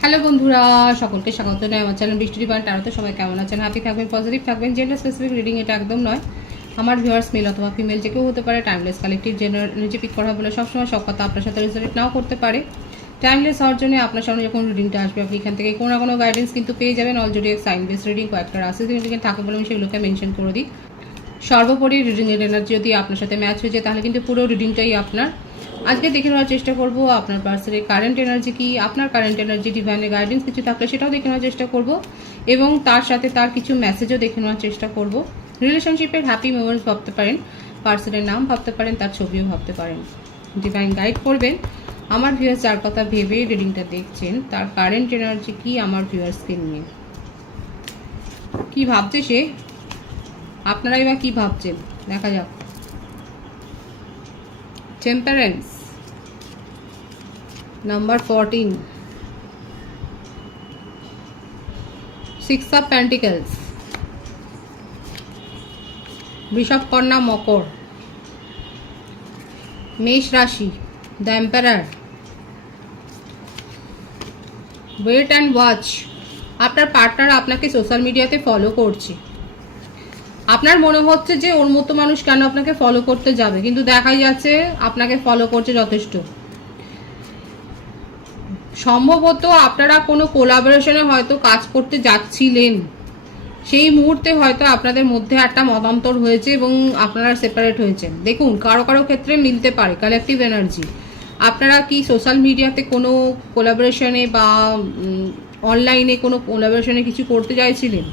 Hello বন্ধুরা, সকলকে স্বাগত জানাই আমার চ্যানেল বৃষ্টি ডিভাইন ট্যারোতে। সবাই কেমন আছেন? হ্যাপি থাকবেন, পজিটিভ থাকবেন। জেন্ডার স্পেসিফিক রিডিং এটা একদম নয়। আমার ভিউয়ার্স মেল অথবা ফিমেল যে কেউ হতে পারে। Timeless collective gender energy pick করা বলে সবসময় সব কথা আপনার সাথে রেজোনেট নাও করতে পারে। টাইমলেস হওয়ার জন্য আপনার সামনে যখন রিডিংটা আসবে, আপনি এখান থেকে কোনো না কোনো গাইডেন্স কিন্তু পেয়ে যাবেন। অলরেডি এক সাইন বেস রিডিং কয়েকটা রাশি সিগনিফিকেন্ট থাকে বলে আমি সেগুলোকে মেনশন করে দিই। সর্বোপরি রিডিংয়ের এনার্জি যদি আপনার সাথে ম্যাচ হয়ে যায় তাহলে কিন্তু পুরো রিডিংটাই আপনার। আজকে দেখে নেওয়ার চেষ্টা করব আপনার পার্সনের কারেন্ট এনার্জি কি, আপনার কারেন্ট এনার্জি ডিভাইনের গাইডেন্স কিছু থাকলে সেটাও দেখে নেওয়ার চেষ্টা করব, এবং তার সাথে তার কিছু মেসেজও দেখে নেওয়ার চেষ্টা করব। রিলেশনশিপের হ্যাপি মোমেন্টস ভাবতে পারেন, পার্সনের নাম ভাবতে পারেন, তার ছবিও ভাবতে পারেন। ডিভাইন গাইড করবেন আমার ভিউয়ার্স যার কথা ভেবে রিডিংটা দেখছেন তার কারেন্ট এনার্জি কি, আমার ভিউয়ার্সকে নিয়ে কি ভাবছে সে, আপনারাই বা কি ভাবছেন দেখা যাক। টেম্পারেন্স নাম্বার 14, 6 অফ পেন্টিকলস, বৃষভ, কন্যা, মকর, মেষ রাশি, the emperor, wait and watch. আপনার পার্টনার আপনাকে সোশ্যাল মিডিয়াতে ফলো করছে। আপনার মনে হচ্ছে যে ওর মতো মানুষ কেন আপনাকে ফলো করতে যাবে, কিন্তু দেখাই যাচ্ছে আপনাকে ফলো করছে যথেষ্ট। সম্ভবত আপনারা কোনো কোলাবোরেশনে হয়তো কাজ করতে যাচ্ছিলেন, সেই মুহূর্তে হয়তো আপনাদের মধ্যে একটা মতান্তর হয়েছে এবং আপনারা সেপারেট হয়েছেন। দেখুন, কারো কারো ক্ষেত্রে মিলতে পারে কালেকটিভ এনার্জি। আপনারা কি সোশ্যাল মিডিয়াতে কোনো কোলাবোরেশনে বা অনলাইনে কোনো কোলাবোরেশনে কিছু করতে চাইছিলেন?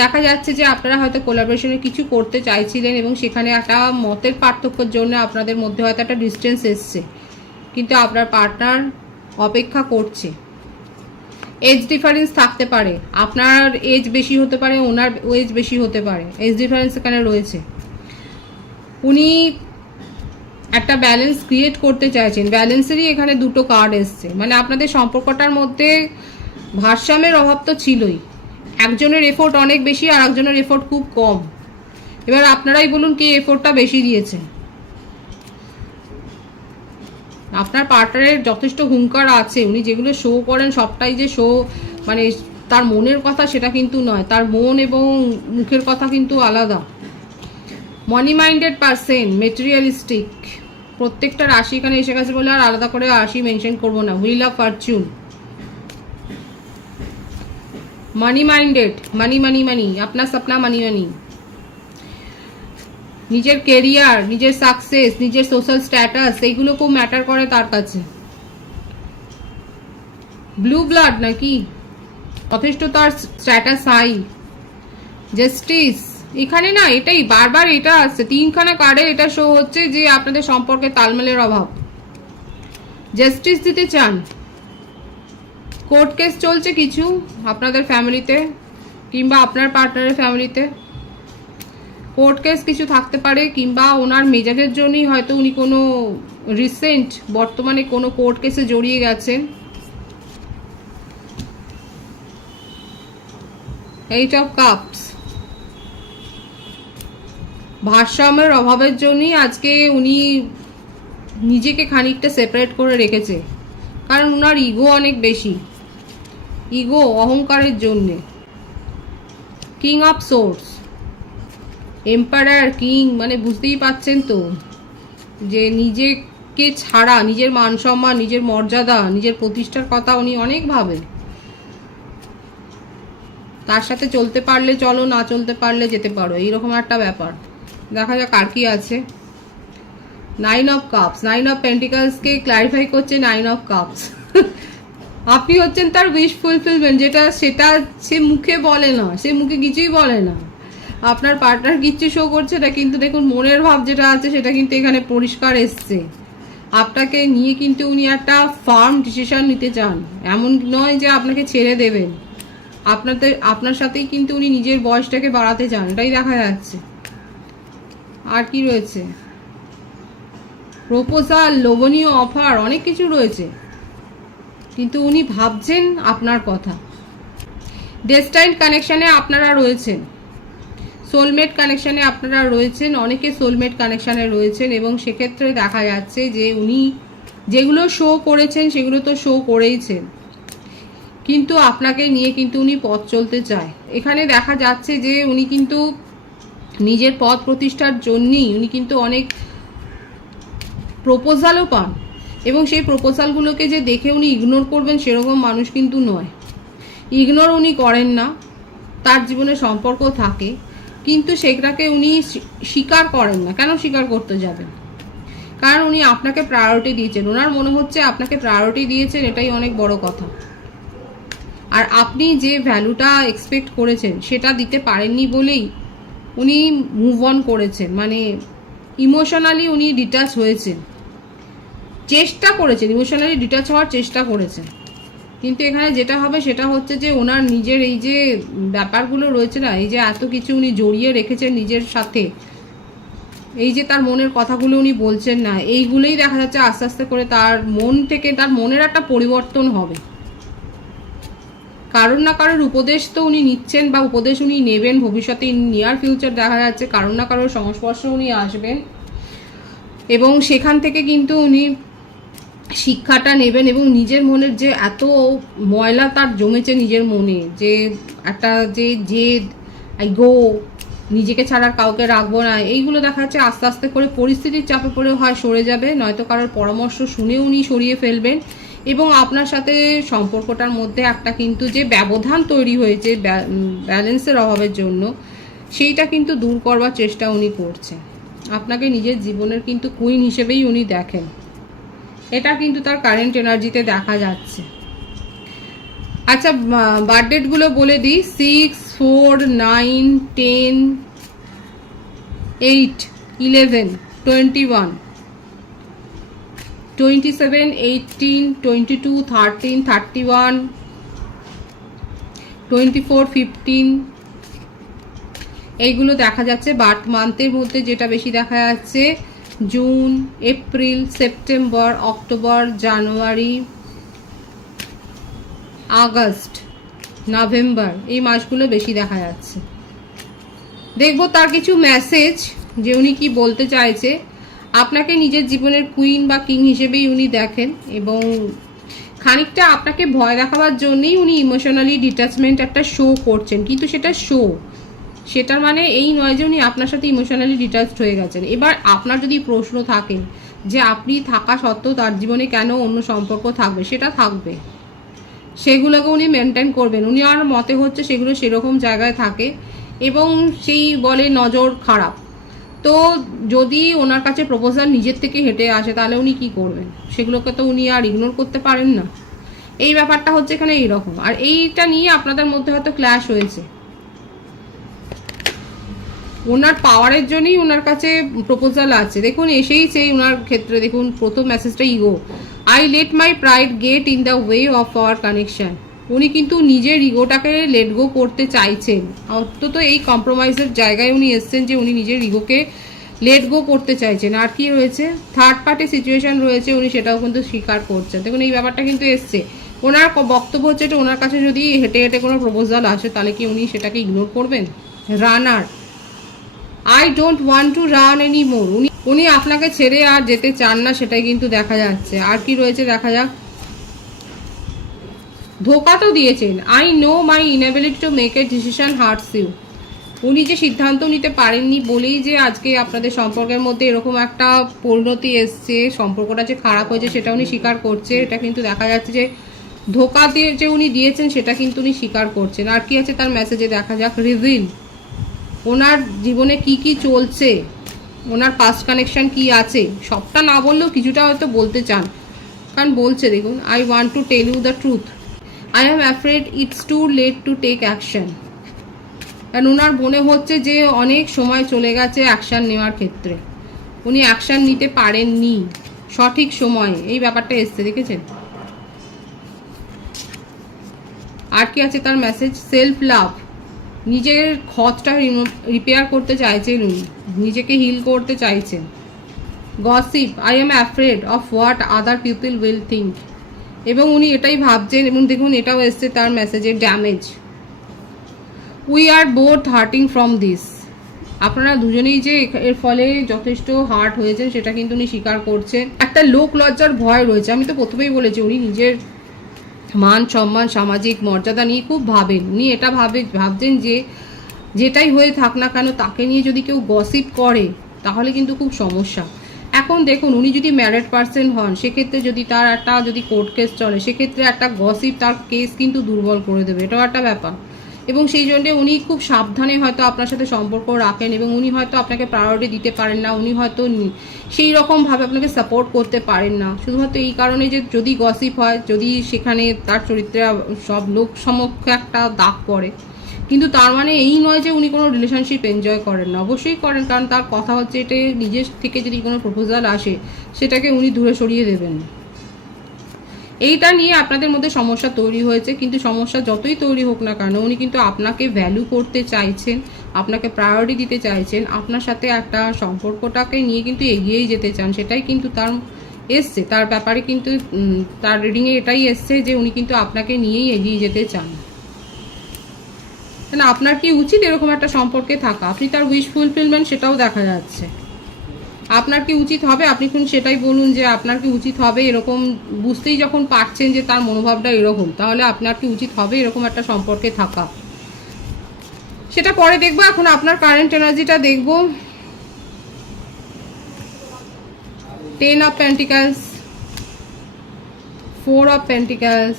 দেখা যাচ্ছে যে আপনারা হয়তো কোলাবোরেশনে কিছু করতে চাইছিলেন এবং সেখানে একটা মতের পার্থক্যের জন্য আপনাদের মধ্যে হয়তো একটা ডিস্টেন্স এসছে, কিন্তু আপনার পার্টনার অপেক্ষা করছে। এজ ডিফারেন্স থাকতে পারে, আপনার এজ বেশি হতে পারে, ওনার এজ বেশি হতে পারে, এজ ডিফারেন্স এখানে রয়েছে। উনি একটা ব্যালেন্স ক্রিয়েট করতে চাইছেন, ব্যালেন্সেরই এখানে দুটো কার্ড এসছে। মানে আপনাদের সম্পর্কটার মধ্যে ভারসাম্যের অভাব তো ছিলই, একজনের এফোর্ট অনেক বেশি আর একজনের এফোর্ট খুব কম। এবার আপনারাই বলুন কে এফোর্টটা বেশি দিয়েছে। আপনার পার্টনারের যথেষ্ট হুঙ্কার আছে, উনি যেগুলো শো করেন সবটাই যে শো, মানে তার মনের কথা সেটা কিন্তু নয়, তার মন এবং মুখের কথা কিন্তু আলাদা। মানি মাইন্ডেড পারসন, মেটেরিয়ালিস্টিক, প্রত্যেকটা রাশি এখানে এসে গেছে বলে আর আলাদা করে রাশি মেনশন করবো না। Wheel of fortune, money minded, money money money, আপনার সপনা মানি মানি, নিজের কেরিয়ার, নিজের সাকসেস, নিজের সোশ্যাল স্ট্যাটাস, এইগুলো খুব ম্যাটার করে তার কাছে। ব্লু ব্লাড নাকি, যথেষ্ট তার স্ট্যাটাস হাই। জাস্টিস, এখানে না এটাই বারবার এটা আসছে, তিনখানা কার্ডে এটা শো হচ্ছে যে আপনাদের সম্পর্কে তালমেলের অভাব। জাস্টিস দিতে চান, কোর্ট কেস চলছে কিছু আপনাদের ফ্যামিলিতে কিংবা আপনার পার্টনারের ফ্যামিলিতে, কোর্ট কেস কিছু থাকতে পারে, কিংবা ওনার মেজাজের জন্যই হয়তো উনি কোনো রিসেন্ট বর্তমানে কোনো কোর্ট কেসে জড়িয়ে গেছেন। এইট অফ কাপস, ভারসাম্যের অভাবের জন্যই আজকে উনি নিজেকে খানিকটা সেপারেট করে রেখেছে, কারণ ওনার ইগো অনেক বেশি, ইগো অহংকারের জন্যে। King of swords, empire, king, মানে বুঝতেই পাচ্ছেন তো যে নিজেকে ছাড়া নিজের মান সম্মান, নিজের মর্যাদা, নিজের প্রতিষ্ঠার কথা উনি অনেক ভাবেন। তার সাথে চলতে পারলে চলো, না চলতে পারলে যেতে পারো, এইরকম একটা ব্যাপার। দেখা যাক আর কি আছে। 9 অফ কাপস, 9 অফ পেন্টিকলসকে ক্লারিফাই করছে 9 অফ কাপস। আপনি হচ্ছেন তার উইশ ফুলফিলমেন্ট, সেটা সে মুখে বলে না, সে মুখে কিছুই বলে না। আপনার পার্টনার কিচ্ছু শো করছে না, কিন্তু দেখুন মনের ভাব যেটা আছে সেটা কিন্তু এখানে পরিষ্কার এসছে। আপনাকে নিয়ে কিন্তু উনি একটা ফার্ম ডিসিশন নিতে চান, এমন নয় যে আপনাকে ছেড়ে দেবেন। আপনার সাথেই কিন্তু উনি নিজের বয়সটাকে বাড়াতে চান, এটাই দেখা যাচ্ছে। আর কি রয়েছে? প্রপোজাল, লোভনীয় অফার, অনেক কিছু রয়েছে, কিন্তু উনি ভাবছেন আপনার কথা। ডেস্টাইন্ড কানেকশানে আপনারা রয়েছেন, সোলমেট কানেকশানে আপনারা রয়েছেন, অনেকে সোলমেট কানেকশানে রয়েছেন, এবং সেক্ষেত্রে দেখা যাচ্ছে যে উনি যেগুলো শো করেছেন সেগুলো তো শো করেইছেন। কিন্তু আপনাকে নিয়ে কিন্তু উনি পথ চলতে চায়। এখানে দেখা যাচ্ছে যে উনি কিন্তু নিজের পথ প্রতিষ্ঠার জন্যই উনি কিন্তু অনেক প্রপোজালও পান, এবং সেই প্রপোজালগুলোকে যে দেখে উনি ইগনোর করবেন সেরকম মানুষ কিন্তু নয়। ইগনোর উনি করেন না, তার জীবনে সম্পর্ক থাকে, কিন্তু সেটাকে উনি স্বীকার করেন না। কেন স্বীকার করতে যাবেন? কারণ উনি আপনাকে প্রায়োরিটি দিয়েছেন, ওনার মনে হচ্ছে আপনাকে প্রায়োরিটি দিয়েছেন, এটাই অনেক বড় কথা। আর আপনি যে ভ্যালুটা এক্সপেক্ট করেছেন সেটা দিতে পারেননি বলেই উনি মুভ অন করেছেন, মানে ইমোশনালি উনি ডিটাচ হয়েছেন, চেষ্টা করেছেন, ইমোশনালি ডিটাচ হওয়ার চেষ্টা করেছেন। কিন্তু এখানে যেটা হবে সেটা হচ্ছে যে ওনার নিজের এই যে ব্যাপারগুলো রয়েছে না, এই যে এত কিছু উনি জড়িয়ে রেখেছেন নিজের সাথে, এই যে তার মনের কথাগুলো উনি বলছেন না, এইগুলোই দেখা যাচ্ছে আস্তে আস্তে করে তার মন থেকে, তার মনের একটা পরিবর্তন হবে। কারোর না কারোর উপদেশ তো উনি নিচ্ছেন, বা উপদেশ উনি নেবেন ভবিষ্যতে, নিয়ার ফিউচার দেখা যাচ্ছে কারোর না কারোর সংস্পর্শে উনি আসবেন, এবং সেখান থেকে কিন্তু উনি শিক্ষাটা নেবেন, এবং নিজের মনের যে এত ময়লা তার জমেছে নিজের মনে, যে একটা যে জেদ, গো, নিজেকে ছাড়া কাউকে রাখবো না, এইগুলো দেখা যাচ্ছে আস্তে আস্তে করে পরিস্থিতির চাপে পড়ে হয় সরে যাবে, নয়তো কারোর পরামর্শ শুনে উনি সরিয়ে ফেলবেন। এবং আপনার সাথে সম্পর্কটার মধ্যে একটা কিন্তু যে ব্যবধান তৈরি হয়েছে ব্যালেন্সের অভাবের জন্য, সেইটা কিন্তু দূর করবার চেষ্টা উনি করছেন। আপনাকে নিজের জীবনের কিন্তু কুইন হিসেবেই উনি দেখেন, এটা কিন্তু তার কারেন্ট এনার্জিতে দেখা যাচ্ছে। আচ্ছা, বার্থডেটগুলো বলে দিই, 6, 4, 9, 10, 8, 11, 21, 27, 18, 22, 13, 31, 24, 15, এইগুলো দেখা যাচ্ছে। বার্থ মান্থের মধ্যে যেটা বেশি দেখা যাচ্ছে জুন, এপ্রিল, সেপ্টেম্বর, অক্টোবর, জানুয়ারি, আগস্ট, নভেম্বর, এই মাসগুলো বেশি দেখা যাচ্ছে। দেখবো তার কিছু মেসেজ যে উনি কি বলতে চাইছে। আপনাকে নিজের জীবনের কুইন বা কিং হিসেবেই উনি দেখেন, এবং খানিকটা আপনাকে ভয় দেখাবার জন্যই উনি ইমোশনালি ডিট্যাচমেন্ট একটা শো করছেন, কিন্তু সেটা শো, সেটার মানে এই নয় যে উনি আপনার সাথে ইমোশনালি ডিট্যাচড হয়ে গেছেন। এবার আপনার যদি প্রশ্ন থাকে যে আপনি থাকা সত্ত্বেও তার জীবনে কেন অন্য সম্পর্ক থাকবে, সেটা থাকবে, সেগুলোকে উনি মেনটেন করবেন। উনি আর মতে হচ্ছে সেগুলো সেরকম জায়গায় থাকে, এবং সেই বলে নজর খারাপ। তো যদি ওনার কাছে প্রপোজাল নিজের থেকে হেঁটে আসে তাহলে উনি কি করবেন? সেগুলোকে তো উনি আর ইগনোর করতে পারেন না। এই ব্যাপারটা হচ্ছে এখানে এইরকম। আর এইটা নিয়ে আপনাদের মধ্যে হয়তো ক্ল্যাশ হয়েছে। ওনার পাওয়ারের জন্যই ওনার কাছে প্রপোজাল আছে। দেখুন এসেইছে ওনার ক্ষেত্রে, দেখুন প্রথম মেসেজটা ego. I let my pride get in the way of our connection. উনি কিন্তু নিজের ইগোটাকে লেট গো করতে চাইছেন, অন্তত এই কম্প্রোমাইজের জায়গায় উনি এসছেন যে উনি নিজের ইগোকে লেট গো করতে চাইছেন। আর কি রয়েছে, থার্ড পার্টি সিচুয়েশন রয়েছে, উনি সেটাও কিন্তু স্বীকার করছেন। দেখুন এই ব্যাপারটা কিন্তু এসছে। ওনার বক্তব্য হচ্ছে যে ওনার কাছে যদি হেঁটে হেঁটে কোনো প্রপোজাল আসে তাহলে কি উনি সেটাকে ইগনোর করবেন? Runner, I don't want to run any more. উনি আপনাকে ছেড়ে আর যেতে চান না, সেটাই কিন্তু দেখা যাচ্ছে। আর কি রয়েছে দেখা যাক। ধোকা তো দিয়েছেন। I know my inability to make a decision hurts you. উনি যে সিদ্ধান্ত নিতে পারেননি বলেই যে আজকে আপনাদের সম্পর্কের মধ্যে এরকম একটা পরিণতি এসছে, সম্পর্কটা যে খারাপ হয়েছে সেটা উনি স্বীকার করছে। এটা কিন্তু দেখা যাচ্ছে যে ধোকা দিয়ে যে উনি দিয়েছেন সেটা কিন্তু উনি স্বীকার করছেন। আর কি আছে তার মেসেজে দেখা যাক। রিভিল, ওনার জীবনে কি কি চলছে, ওনার পাস্ট কানেকশন কি আছে, সবটা না বললেও কিছুটা হয়তো বলতে চান, কারণ বলছে দেখুন, I want to tell you the truth, I am afraid it's too late to take action. কারণ ওনার মনে হচ্ছে যে অনেক সময় চলে গেছে অ্যাকশান নেওয়ার ক্ষেত্রে, উনি অ্যাকশান নিতে পারেননি সঠিক সময়ে, এই ব্যাপারটা এসছে দেখেছেন। আর কি আছে তার মেসেজ। সেলফ লাভ, নিজের ক্ষতটা রিপেয়ার করতে চাইছেন উনি, নিজেকে হিল করতে চাইছেন। Gossip, I am afraid of what other people will think, এবং উনি এটাই ভাবছেন। এবং দেখুন এটাও এসছে তার মেসেজে। Damage, we are both hurting from this. আপনারা দুজনেই যে এর ফলে যথেষ্ট হার্ট হয়েছেন সেটা কিন্তু উনি স্বীকার করছেন। একটা লোক লজ্জার ভয় রয়েছে। আমি তো প্রথমেই বলেছি উনি নিজের মান সম্মান সামাজিক মর্যাদা নিয়ে খুব ভাবেন উনি। এটা ভাবছেন যে যেটাই হয়ে থাক না কেন তাকে নিয়ে যদি কেউ গসিপ করে তাহলে কিন্তু খুব সমস্যা। এখন দেখুন উনি যদি ম্যারিড পার্সন হন সেক্ষেত্রে যদি তার একটা যদি কোর্ট কেস চলে সেক্ষেত্রে একটা গসিপ তার কেস কিন্তু দুর্বল করে দেবে, এটাও একটা ব্যাপার। এবং সেই জন্যে উনি খুব সাবধানে হয়তো আপনার সাথে সম্পর্ক রাখেন এবং উনি হয়তো আপনাকে প্রায়োরিটি দিতে পারেন না, উনি হয়তো সেই রকমভাবে আপনাকে সাপোর্ট করতে পারেন না, শুধুমাত্র এই কারণে যে যদি গসিপ হয়, যদি সেখানে তার চরিত্রে সব লোক সমক্ষে একটা দাগ পড়ে। কিন্তু তার মানে এই নয় যে উনি কোনো রিলেশনশিপ এনজয় করেন না, অবশ্যই করেন, কারণ তার কথা হচ্ছে এটা নিজের থেকে যদি কোনো প্রপোজাল আসে সেটাকে উনি দূরে সরিয়ে দেবেন। এইটা নিয়ে আপনাদের মধ্যে সমস্যা তৈরি হয়েছে, কিন্তু সমস্যা যতই তৈরি হোক না কেন উনি কিন্তু আপনাকে ভ্যালু করতে চাইছেন, আপনাকে প্রায়োরিটি দিতে চাইছেন, আপনার সাথে একটা সম্পর্কটাকে নিয়ে কিন্তু এগিয়েই যেতে চান, সেটাই কিন্তু তার এসছে, তার ব্যাপারে কিন্তু তার রিডিংয়ে এটাই এসছে যে উনি কিন্তু আপনাকে নিয়েই এগিয়ে যেতে চান। না আপনার কি উচিত এরকম একটা সম্পর্কে থাকা? আপনি তার উইশ ফুলফিলমেন্ট সেটাও দেখা যাচ্ছে। আপনার কি উচিত হবে? আপনি কোন সেটাই বলুন যে আপনার কি উচিত হবে এরকম, বুঝতেই যখন পারছেন যে তার মনোভাবটা এরকম, তাহলে আপনার কি উচিত হবে এরকম একটা সম্পর্কে থাকা? সেটা পরে দেখবো, এখন আপনার কারেন্ট এনার্জিটা দেখবো। 10 of pentacles, 4 of pentacles,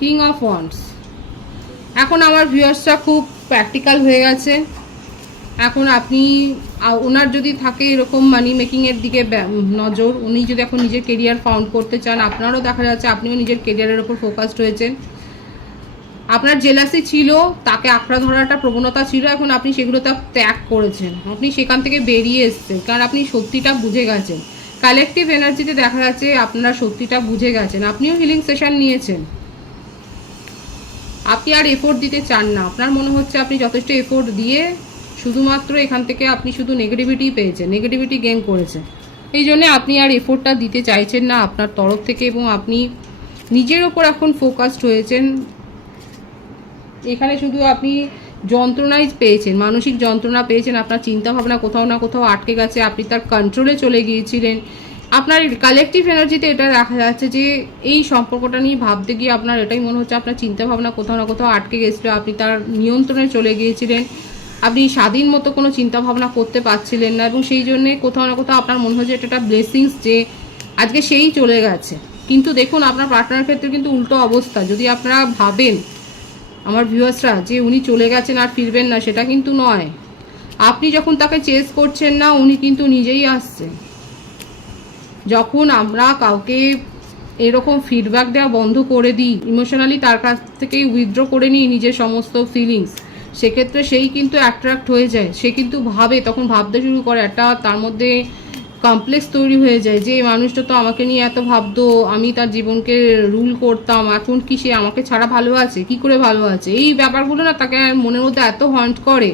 king of wands. এখন আমার ভিউয়ার্সরা খুব প্র্যাকটিক্যাল হয়ে গেছে। এখন আপনি ওনার যদি থাকে এরকম মানি মেকিংয়ের দিকে নজর, উনি যদি এখন নিজের কেরিয়ার ফাউন্ড করতে চান, আপনারও দেখা যাচ্ছে আপনিও নিজের কেরিয়ারের ওপর ফোকাসড হয়েছেন। আপনার জেলাসি ছিল, তাকে আঁকড়া ধরার একটা প্রবণতা ছিল, এখন আপনি সেগুলো ত্যাগ করেছেন, আপনি সেখান থেকে বেরিয়ে এসছেন, কারণ আপনি সত্যিটা বুঝে গেছেন। কালেকটিভ এনার্জিতে দেখা যাচ্ছে আপনারা সত্যিটা বুঝে গেছেন, আপনিও হিলিং সেশন নিয়েছেন, আপনি আর এফোর্ট দিতে চান না, আপনার মনে হচ্ছে আপনি যথেষ্ট এফোর্ট দিয়ে শুধুমাত্র এখান থেকে আপনি শুধু নেগেটিভিটি পেয়েছেন, নেগেটিভিটি গেইন করেছেন, এই জন্যে আপনি আর এফোর্টটা দিতে চাইছেন না আপনার তরফ থেকে, এবং আপনি নিজের ওপর এখন ফোকাসড হয়েছেন। এখানে শুধু আপনি যন্ত্রণাই পেয়েছেন, মানসিক যন্ত্রণা পেয়েছেন, আপনার চিন্তাভাবনা কোথাও না কোথাও আটকে গেছে, আপনি তার কন্ট্রোলে চলে গিয়েছিলেন। আপনার কালেকটিভ এনার্জিতে এটা দেখা যাচ্ছে যে এই সম্পর্কটা নিয়ে ভাবতে গিয়ে আপনার এটাই মনে হচ্ছে আপনার চিন্তাভাবনা কোথাও না কোথাও আটকে গেছিলো, আপনি তার নিয়ন্ত্রণে চলে গিয়েছিলেন, আপনি স্বাধীন মতো কোনো চিন্তাভাবনা করতে পারছিলেন না, এবং সেই জন্যে কোথাও না কোথাও আপনার মনে হচ্ছে এটা একটা ব্লেসিংস যে আজকে সেই চলে গেছে। কিন্তু দেখুন আপনার পার্টনারের ক্ষেত্রে কিন্তু উল্টো অবস্থা। যদি আপনারা ভাবেন আমার ভিউয়ার্সরা যে উনি চলে গেছেন আর ফিরবেন না, সেটা কিন্তু নয়। আপনি যখন তাকে চেস করছেন না, উনি কিন্তু নিজেই আসছেন। যখন আমরা কাউকে এরকম ফিডব্যাক দেওয়া বন্ধ করে দিই, ইমোশনালি তার কাছ থেকে উইথড্র করে নিই নিজের সমস্ত ফিলিংস, সেক্ষেত্রে সেই কিন্তু অ্যাট্রাক্ট হয়ে যায়, সে কিন্তু ভাবে, তখন ভাবতে শুরু করে, একটা তার মধ্যে কমপ্লেক্স তৈরি হয়ে যায় যে মানুষটা তো আমাকে নিয়ে এত ভাবতো, আমি তার জীবনকে রুল করতাম, এখন কি সে আমাকে ছাড়া ভালো আছে? কি করে ভালো আছে? এই ব্যাপারগুলো না তাকে মনের মধ্যে এত হন্ট করে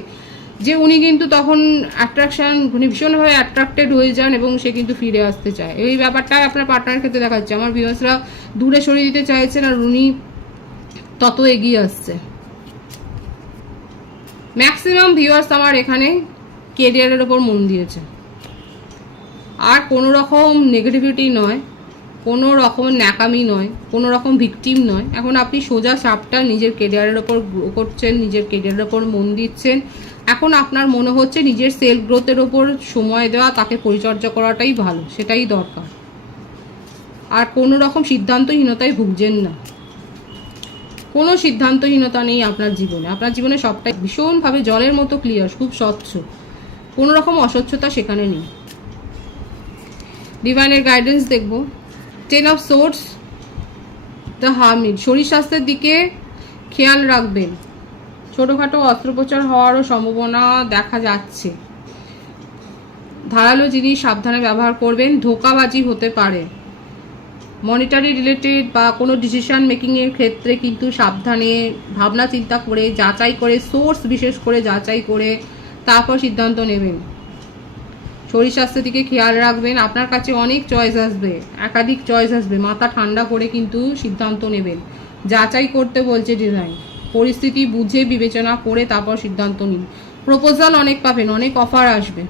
যে উনি কিন্তু তখন অ্যাট্রাকশন মানে ভীষণভাবে অ্যাট্রাক্টেড হয়ে যান এবং সে কিন্তু ফিরে আসতে চায়। এই ব্যাপারটাই আপনার পার্টনারের ক্ষেত্রে দেখা যাচ্ছে। আমার ভিউয়ার্সরা দূরে সরিয়ে দিতে চাইছেন আর উনি তত এগিয়ে আসছে। ম্যাক্সিমাম ভিউয়ার্স আমার এখানে কেরিয়ারের ওপর মন দিয়েছে, আর কোনো রকম নেগেটিভিটি নয়, কোনো রকম ন্যাকামি নয়, কোনো রকম ভিকটিম নয়। এখন আপনি সোজা সাপটা নিজের কেরিয়ারের ওপর গ্রো করছেন, নিজের কেরিয়ারের ওপর মন দিচ্ছেন। এখন আপনার মনে হচ্ছে নিজের সেলফ গ্রোথের ওপর সময় দেওয়া, তাকে পরিচর্যা করাটাই ভালো, সেটাই দরকার। আর কোনো রকম সিদ্ধান্তহীনতায় ভুগছেন না, কোনো সিদ্ধান্তহীনতা নেই আপনার জীবনে। আপনার জীবনে সবটাই ভীষণভাবে জলের মতো ক্লিয়ার, খুব স্বচ্ছ, কোনো রকম অস্বচ্ছতা সেখানে নেই। ডিভাইনের গাইডেন্স দেখব। 10 অফ সোর্ডস, দ্য হারমিট। শরীর স্বাস্থ্যের দিকে খেয়াল রাখবেন, ছোটোখাটো অস্ত্রোপচার হওয়ারও সম্ভাবনা দেখা যাচ্ছে। ধারালো জিনিস সাবধানে ব্যবহার করবেন, ধোঁকাবাজি হতে পারে। মনিটারি রিলেটেড বা কোনো ডিসিশন মেকিংয়ের ক্ষেত্রে কিন্তু সাবধানে ভাবনা চিন্তা করে, যাচাই করে, সোর্স বিশেষ করে যাচাই করে তারপর সিদ্ধান্ত নেবেন। শরীর স্বাস্থ্যের দিকে খেয়াল রাখবেন, আপনার কাছে অনেক চয়েস আসবে, একাধিক চয়েস আসবে, মাথা ঠান্ডা করে কিন্তু সিদ্ধান্ত নেবেন। যাচাই করতে বলছে ডিজাইন, পরিস্থিতি বুঝে বিবেচনা করে তারপর সিদ্ধান্ত নিন। প্রপোজাল অনেক পাবেন, অনেক অফার আসবে।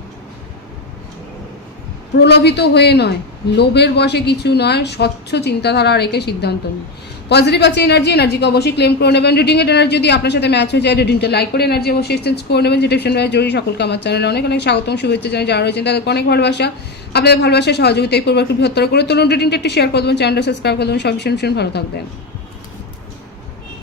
প্রলোভিত হয়ে নয়, লোভের বশে কিছু নয়, স্বচ্ছ চিন্তাধারা রেখে সিদ্ধান্ত নিন। পজিটিভ আছে এনার্জিকে অবশ্যই ক্লেম করে নেবেন। রিডিং এর এনার্জি যদি আপনার সাথে ম্যাচ হয়ে যায়, রিডিংটা লাইক করে এনার্জি অবশ্যই এক্সচেঞ্জ করে নেবেন। যেটা শুনবে জরুরি সকলকে আমার চ্যানেলে অনেক অনেক স্বাগতম, শুভেচ্ছা জানাই। যারা রয়েছেন তাদেরকে অনেক ভালোবাসা। আপনাদের ভালোবাসা সহযোগিতায় করবো, একটু বৃহত্তর করে তুলুন। রিডিংটা একটু শেয়ার করে দেবেন, চ্যানেলটা সাবস্ক্রাইব করে দেবেন। সব ভীষণ ভীষণ ভালো থাকবেন।